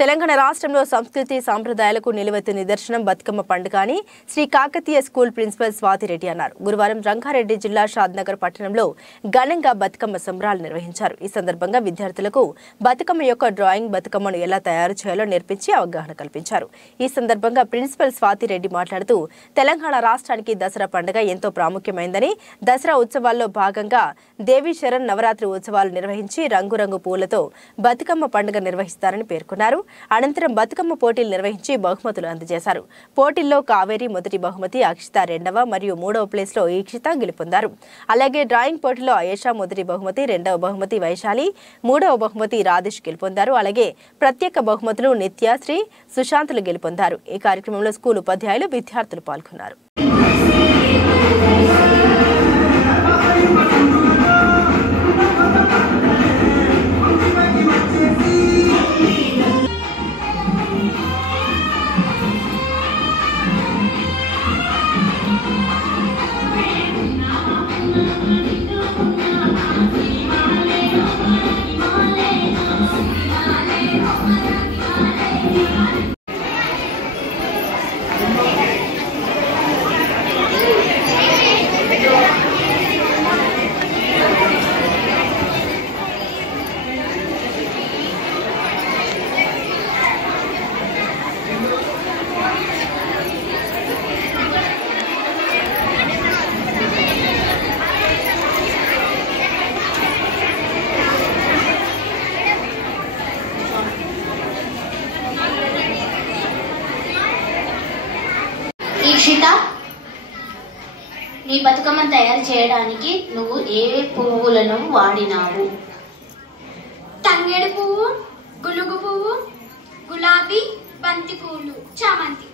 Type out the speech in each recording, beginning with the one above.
తెలంగాణ రాష్ట్రంలో సంస్కృతి సాంప్రదాయాలకు నిలువెత్తు నిదర్శనం బతుకమ్మ పండుగ అని శ్రీ కాకతీయ స్కూల్ ప్రిన్సిపల్ స్వాతిరెడ్డి అన్నారు. గురువారం రంగారెడ్డి జిల్లా షాద్నగర్ పట్టణంలో ఘనంగా బతుకమ్మ సంబరాలు నిర్వహించారు. ఈ సందర్భంగా విద్యార్థులకు బతుకమ్మ యొక్క డ్రాయింగ్, బతుకమ్మను ఎలా తయారు చేయాలో నేర్పించి అవగాహన కల్పించారు. ఈ సందర్భంగా ప్రిన్సిపల్ స్వాతిరెడ్డి మాట్లాడుతూ తెలంగాణ రాష్ట్రానికి దసరా పండుగ ఎంతో ప్రాముఖ్యమైందని, దసరా ఉత్సవాల్లో భాగంగా దేవి శరణ్ నవరాత్రి ఉత్సవాలు నిర్వహించి రంగురంగు పూలతో బతుకమ్మ పండుగ నిర్వహిస్తారని పేర్కొన్నారు. అనంతరం బతుకమ్మ పోటీలు నిర్వహించి బహుమతులు అందజేశారు. పోటీల్లో కావేరి మొదటి బహుమతి, అక్షిత రెండవ మరియు మూడవ ప్లేస్ లో ఈక్షిత గెలుపొందారు. అలాగే డ్రాయింగ్ పోటీలో అయేషా మొదటి బహుమతి, రెండవ బహుమతి వైశాలి, మూడవ బహుమతి రాధేష్ గెలుపొందారు. అలాగే ప్రత్యేక బహుమతులు నిత్య, శ్రీ, సుశాంతులు గెలుపొందారు. ఈ కార్యక్రమంలో స్కూల్ ఉపాధ్యాయులు, విద్యార్థులు పాల్గొన్నారు. ఈక్షిత, నీ బతుకమ్మను తయారు చేయడానికి నువ్వు ఏ పువ్వులను వాడినావు? తంగేడు పువ్వు, గునుగు పువ్వు, గులాబీ, బంతి పువ్వులు, చామంతి.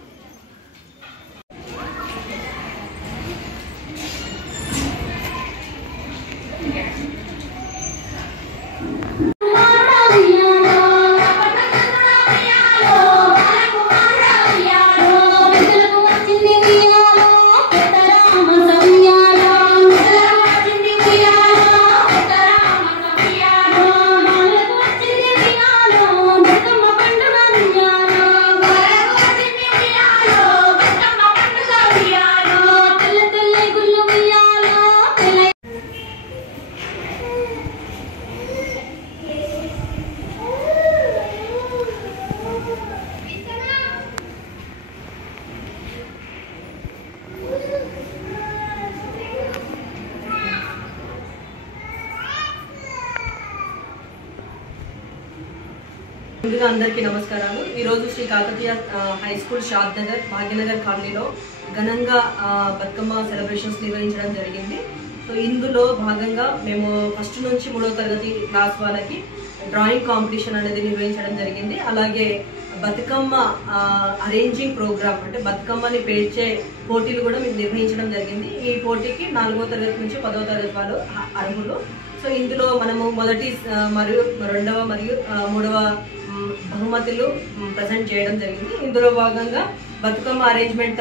ముందుగా అందరికీ నమస్కారాలు. ఈరోజు శ్రీ కాకతీయ హై స్కూల్ షాద్నగర్ భాగ్యనగర్ కాలనీలో ఘనంగా బతుకమ్మ సెలబ్రేషన్స్ నిర్వహించడం జరిగింది. సో ఇందులో భాగంగా మేము ఫస్ట్ నుంచి 3వ తరగతి క్లాస్ వాళ్ళకి డ్రాయింగ్ కాంపిటీషన్ అనేది నిర్వహించడం జరిగింది. అలాగే బతుకమ్మ అరేంజింగ్ ప్రోగ్రామ్, అంటే బతుకమ్మని పేర్చే పోటీలు కూడా మేము నిర్వహించడం జరిగింది. ఈ పోటీకి 4వ తరగతి నుంచి 10వ తరగతి వాళ్ళు అర్హులు. సో ఇందులో మనము మొదటి మరియు రెండవ మరియు మూడవ బహుమతులు ప్రజెంట్ చేయడం జరిగింది. ఇందులో భాగంగా బతుకమ్మ అరేంజ్మెంట్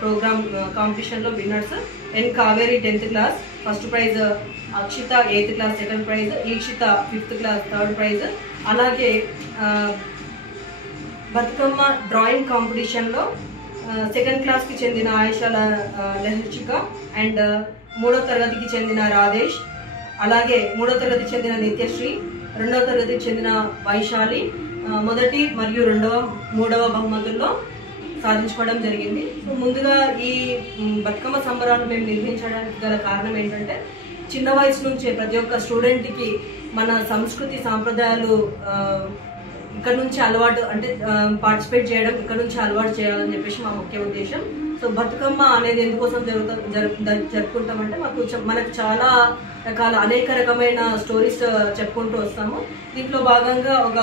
ప్రోగ్రామ్ కాంపిటీషన్లో winners N Kaveri 10th class first prize, Akshitha 8th class second prize, Eekshitha 5th class third prize. అలాగే బతుకమ్మ డ్రాయింగ్ కాంపిటీషన్లో సెకండ్ క్లాస్కి చెందిన ఆయేషా లహర్చిక అండ్ 3వ తరగతికి చెందిన రాధేష్, అలాగే 3వ తరగతికి చెందిన నిత్యశ్రీ, 2వ తరగతికి చెందిన వైశాలి మొదటి మరియు మూడవ బహుమతుల్లో సాధించుకోవడం జరిగింది. సో ముందుగా ఈ బతుకమ్మ సంబరాలు మేము నిర్వహించడానికి గల కారణం ఏంటంటే, చిన్న వయసు నుంచే ప్రతి ఒక్క స్టూడెంట్కి మన సంస్కృతి సాంప్రదాయాలు ఇక్కడ నుంచి అలవాటు, అంటే పార్టిసిపేట్ చేయడం ఇక్కడ నుంచి అలవాటు చేయాలని చెప్పేసి మా ముఖ్య ఉద్దేశం. సో బతుకమ్మ అనేది ఎందుకోసం జరుపుకుంటామంటే, మనకు చాలా రకాల అనేక రకమైన స్టోరీస్ చెప్పుకుంటూ వస్తాము. దీంట్లో భాగంగా ఒక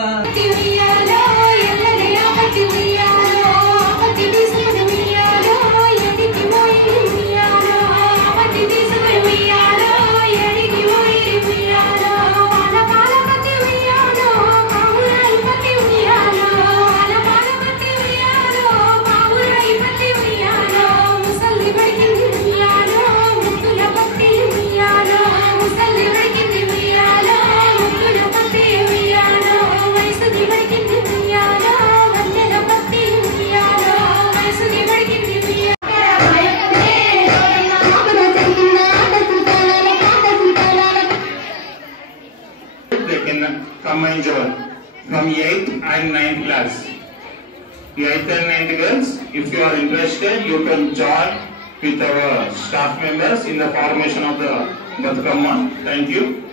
ముసలి and 9th class. The 8th and 9th girls, if you are interested, you can join with our staff members in the formation of the Bathkamma. Thank you.